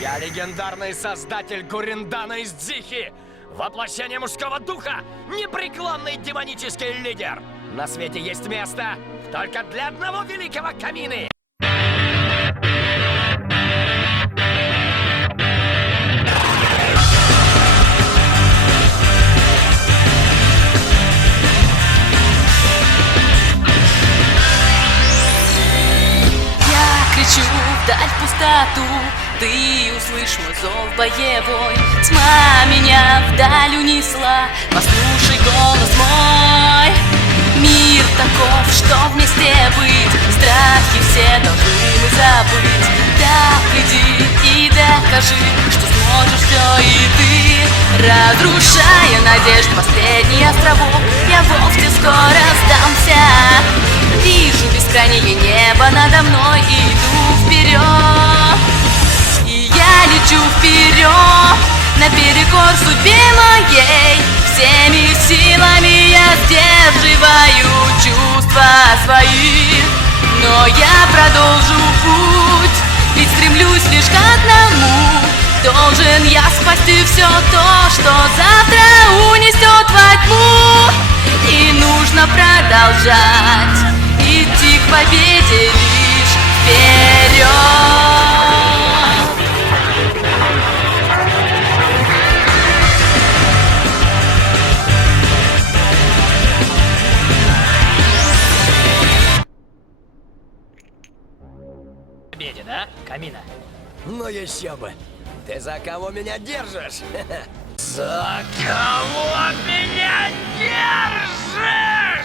Я легендарный создатель Гурендана из Дзихи! Воплощение мужского духа! Непреклонный демонический лидер! На свете есть место только для одного великого Камины! Кричу вдаль в пустоту, ты услышь мой зов боевой. Тьма меня вдаль унесла, послушай голос мой. Мир таков, что вместе быть, страхи все должны мы забыть. Так иди и докажи, что сможешь все и ты. Разрушая надежд последний островок, я вовсе скоро сдамся. Вижу бескрайнее небо надо мной, иду вперед. И я лечу вперед, наперекор судьбе моей. Всеми силами я сдерживаю чувства свои, но я продолжу путь, ведь стремлюсь лишь к одному. Должен я спасти все то, что завтра унесет во тьму. И нужно продолжать идти к победе лишь вперед. Победе, да, Камина? Ну еще бы! Ты за кого меня держишь? За кого меня держишь?